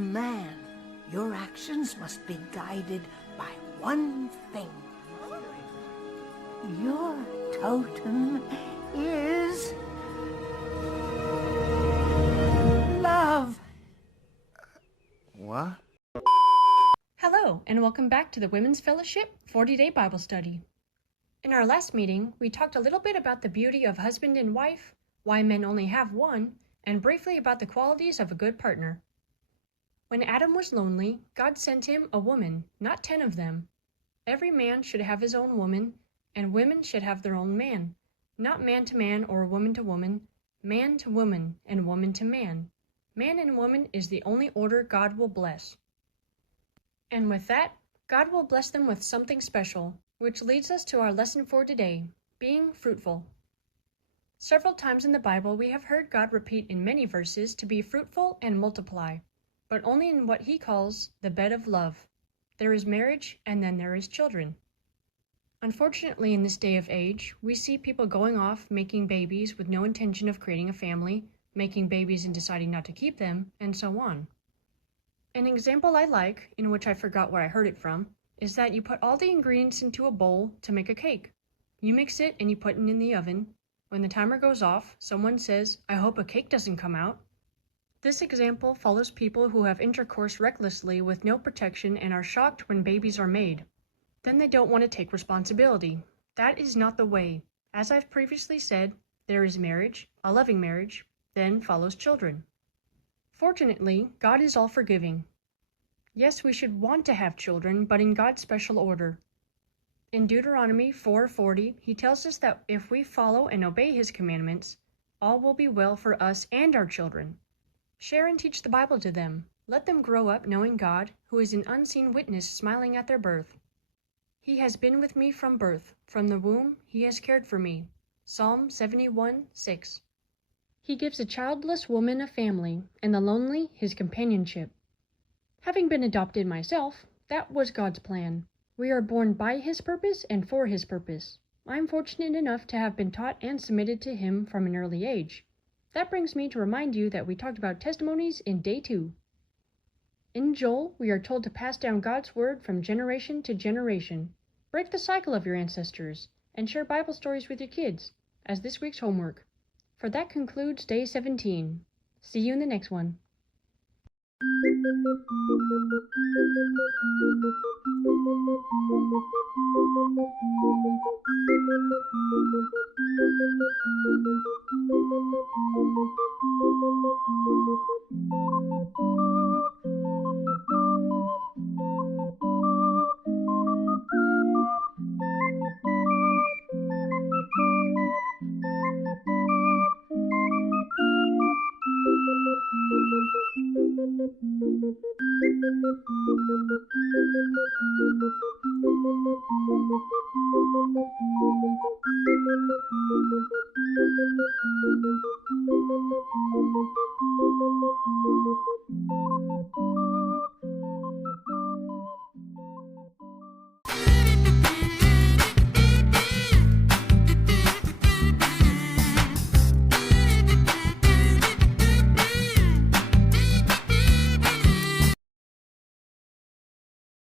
man, your actions must be guided by one thing. Your totem is love. What? Hello, and welcome back to the Women's Fellowship 40-Day Bible Study. In our last meeting, we talked a little bit about the beauty of husband and wife, why men only have one, and briefly about the qualities of a good partner. When Adam was lonely, God sent him a woman, not 10 of them. Every man should have his own woman, and women should have their own man, not man to man or woman to woman, man to woman and woman to man. Man and woman is the only order God will bless. And with that, God will bless them with something special, which leads us to our lesson for today, being fruitful. Several times in the Bible we have heard God repeat in many verses to be fruitful and multiply, but only in what he calls the bed of love. There is marriage and then there is children. Unfortunately, in this day of age, we see people going off making babies with no intention of creating a family, making babies and deciding not to keep them, and so on. An example I like, in which I forgot where I heard it from, is that you put all the ingredients into a bowl to make a cake. You mix it and you put it in the oven. When the timer goes off, someone says, "I hope a cake doesn't come out." This example follows people who have intercourse recklessly with no protection and are shocked when babies are made. Then they don't want to take responsibility. That is not the way. As I've previously said, there is marriage, a loving marriage, then follows children. Fortunately, God is all-forgiving. Yes, we should want to have children, but in God's special order. In Deuteronomy 4:40, he tells us that if we follow and obey his commandments, all will be well for us and our children. Share and teach the Bible to them. Let them grow up knowing God, who is an unseen witness smiling at their birth. He has been with me from birth. From the womb, he has cared for me. Psalm 71:6. He gives a childless woman a family, and the lonely his companionship. Having been adopted myself, that was God's plan. We are born by his purpose and for his purpose. I'm fortunate enough to have been taught and submitted to him from an early age. That brings me to remind you that we talked about testimonies in day 2. In Joel, we are told to pass down God's word from generation to generation. Break the cycle of your ancestors, and share Bible stories with your kids, as this week's homework. For that concludes day 17. See you in the next one.